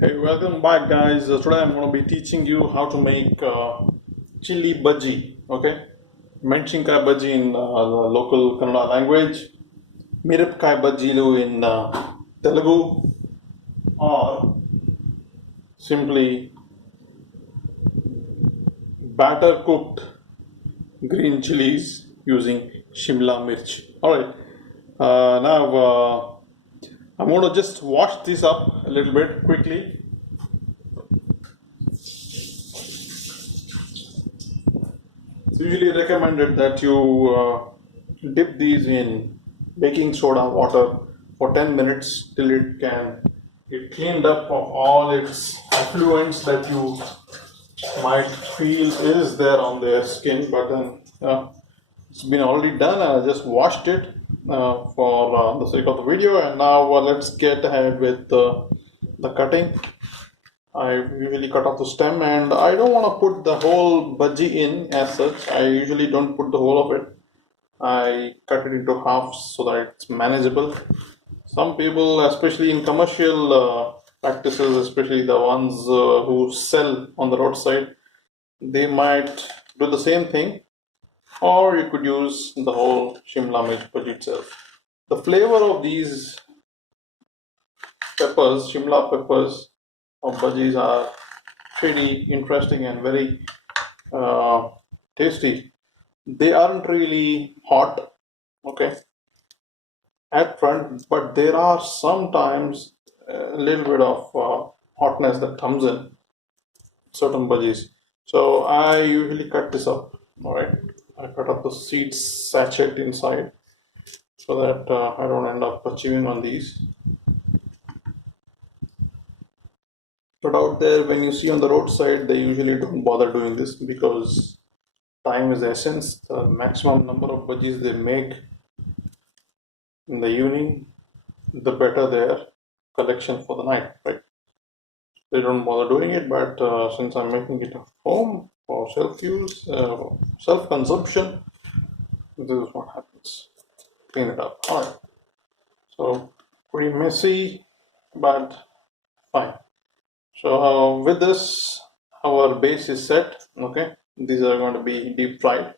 Hey, welcome back, guys. Today I'm going to be teaching you how to make chili bajji. Okay, ಮೆಣಸಿನಕಾಯಿ bajji in local Kannada language, ಮಿರಪಕಾಯಿ bajjilu in Telugu, or simply batter cooked green chilies using Shimla Mirch. All right, now I'm going to just wash this up a little bit quickly. It's usually recommended that you dip these in baking soda water for 10 minutes till it can get cleaned up of all its effluents that you might feel is there on their skin. But then it's been already done. I just washed it for the sake of the video, and now let's get ahead with the cutting. I usually cut off the stem, and I don't want to put the whole bhaji in as such. I usually don't put the whole of it. I cut it into halves so that it's manageable. Some people, especially in commercial practices, especially the ones who sell on the roadside, they might do the same thing, or you could use the whole Shimla Mirch Bajji itself. The flavor of these peppers, Shimla peppers, of bhajis are pretty interesting and very tasty. They aren't really hot, okay, at front, but there are sometimes a little bit of hotness that comes in certain bhajis. So I usually cut this up. All right, I cut up the seeds sachet inside so that I don't end up chewing on these. But out there, when you see on the roadside, they usually don't bother doing this because time is the essence. The maximum number of bhajis they make in the evening, the better their collection for the night, right? They don't bother doing it, but since I'm making it at home for self-use, self-consumption, this is what happens. Clean it up. All right. So pretty messy, but fine. So with this, our base is set. Okay, these are going to be deep fried,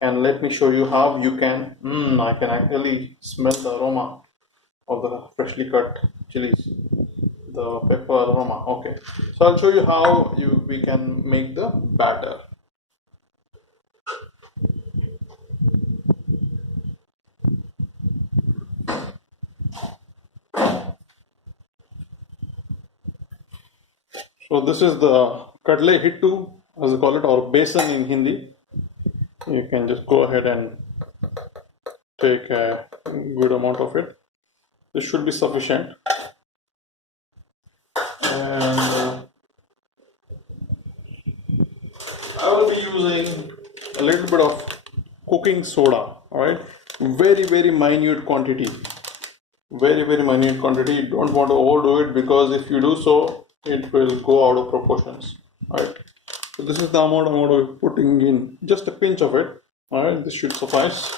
and let me show you how you can. I can actually smell the aroma of the freshly cut chilies, the pepper aroma. Okay, so I'll show you how we can make the batter. So this is the kadle hittu, as they call it, or besan in Hindi. You can just go ahead and take a good amount of it. This should be sufficient. And I will be using a little bit of cooking soda. All right, very minute quantity. Very minute quantity. You don't want to overdo it, because if you do so, it will go out of proportions. All right. So this is the amount I'm going to be putting in. Just a pinch of it. All right. This should suffice.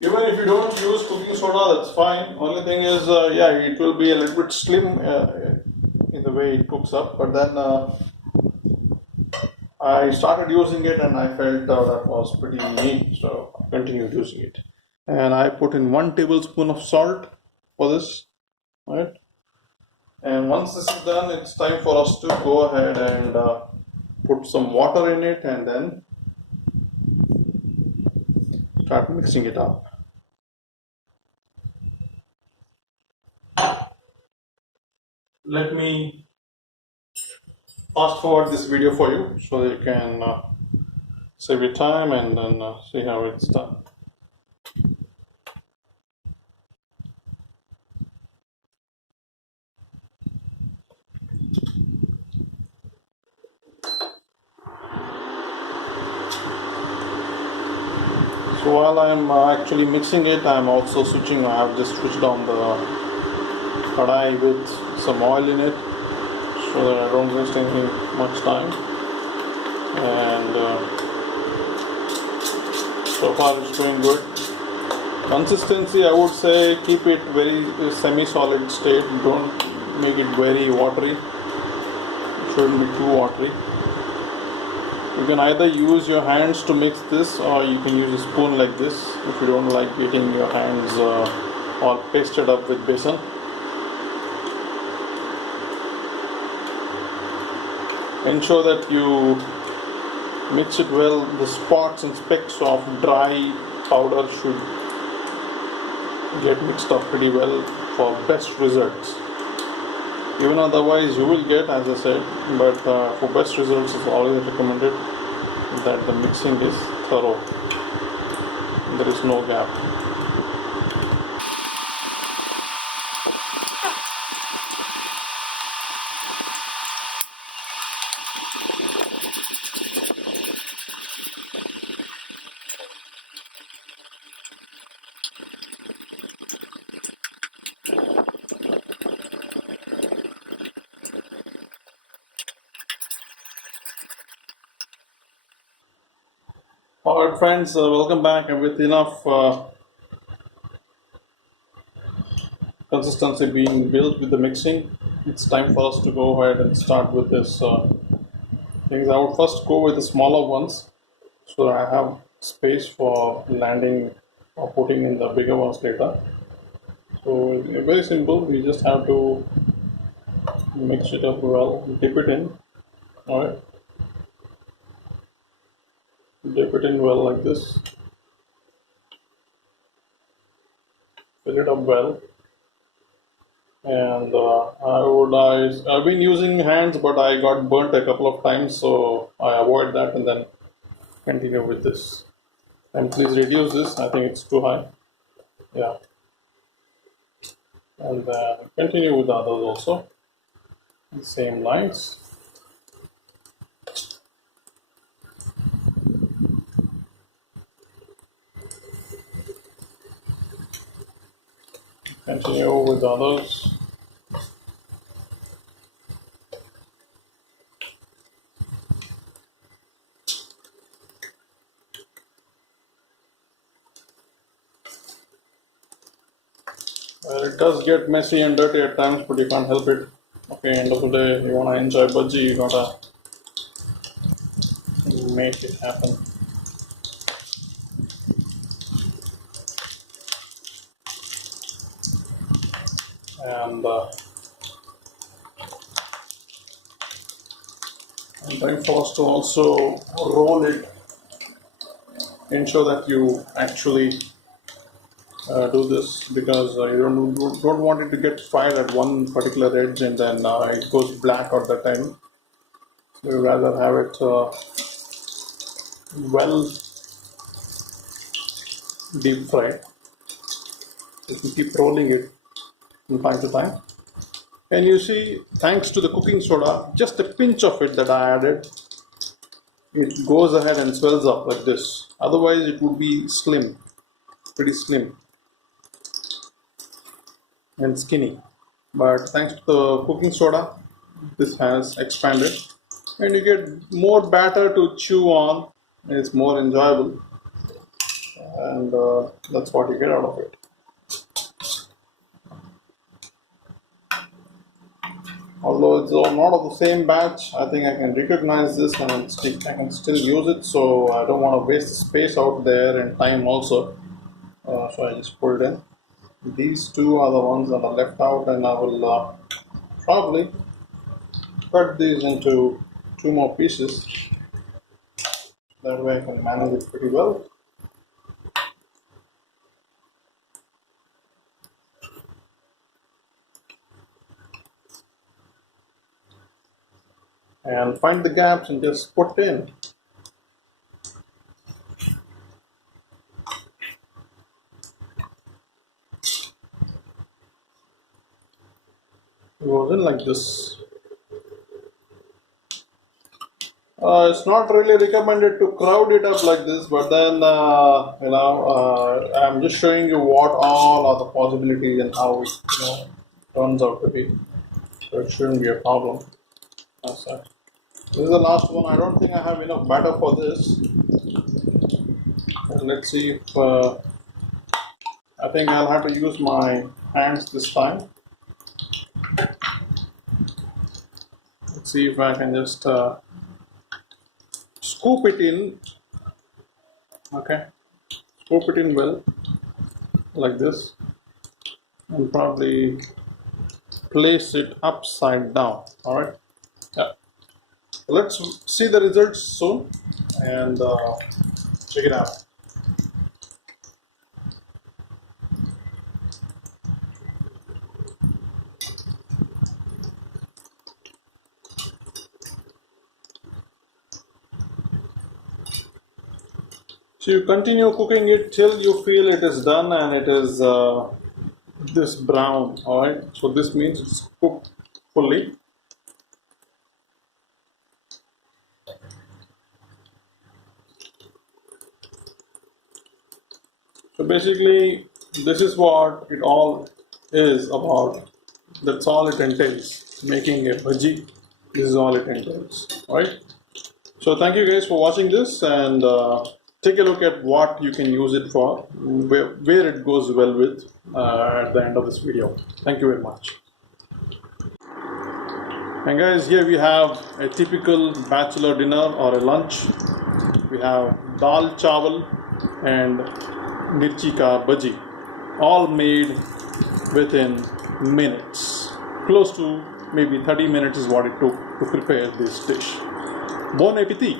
Even if you don't use cooking soda, that's fine. Only thing is, it will be a little bit slim in the way it cooks up. But then I started using it and I felt that was pretty neat, so I continued using it. And I put in 1 tablespoon of salt for this. All right. And once this is done, it's time for us to go ahead and put some water in it and then start mixing it up. Let me fast forward this video for you so that you can save your time and then see how it's done. So while I'm actually mixing it, I'm also switching. I have just switched on the kadai with some oil in it so that I don't waste any much time. And so far it's doing good. Consistency, I would say keep it very semi-solid state. Don't make it very watery. It shouldn't be too watery. You can either use your hands to mix this, or you can use a spoon like this if you don't like getting your hands all pasted up with besan. Ensure that you mix it well. The spots and specks of dry powder should get mixed up pretty well for best results. Even otherwise you will get, as I said, but for best results it's always recommended that the mixing is thorough. There is no gap. Alright friends, welcome back. With enough consistency being built with the mixing, it's time for us to go ahead and start with this things. I would first go with the smaller ones so that I have space for landing or putting in the bigger ones later. So very simple, we just have to mix it up well, dip it in. Alright. Dip it in well like this. Fill it up well. And I've been using hands, but I got burnt a couple of times, so I avoid that and then continue with this. And please reduce this, I think it's too high. Yeah. And continue with the others also. Same lines. Continue with the others. Well, it does get messy and dirty at times, but you can't help it. Okay, end of the day, you want to enjoy bhaji, you gotta make it happen. And I'm trying for us to also roll it. Ensure that you actually do this, because you don't want it to get fried at one particular edge and then it goes black at the time. So you rather have it well deep fried. You can keep rolling it from time to time. And you see, thanks to the cooking soda, just a pinch of it that I added, it goes ahead and swells up like this. Otherwise it would be slim, pretty slim and skinny. But thanks to the cooking soda, this has expanded and you get more batter to chew on. It's more enjoyable, and that's what you get out of it. Although it's not of the same batch, I think I can recognize this and I can still use it, so I don't want to waste the space out there and time also. So I just put it in. These two are the ones that are left out, and I will probably cut these into 2 more pieces. That way I can manage it pretty well. And find the gaps and just put in. It goes in like this. It's not really recommended to crowd it up like this, but then I'm just showing you what all are the possibilities and how it turns out to be. So it shouldn't be a problem. This is the last one. I don't think I have enough batter for this. Let's see if I think I'll have to use my hands this time. Let's see if I can just scoop it in. Okay, scoop it in well, like this, and probably place it upside down. All right. Yeah. Let's see the results soon and check it out. So you continue cooking it till you feel it is done and it is this brown. All right. So this means it's cooked fully. So basically, this is what it all is about. That's all it entails. Making a bhaji. This is all it entails. All right. So thank you guys for watching this, and take a look at what you can use it for, where it goes well with at the end of this video. Thank you very much. And guys, here we have a typical bachelor dinner or a lunch. We have dal chawal and mirchi ka bhaji, all made within minutes. Close to maybe 30 minutes is what it took to prepare this dish. Bon appetit!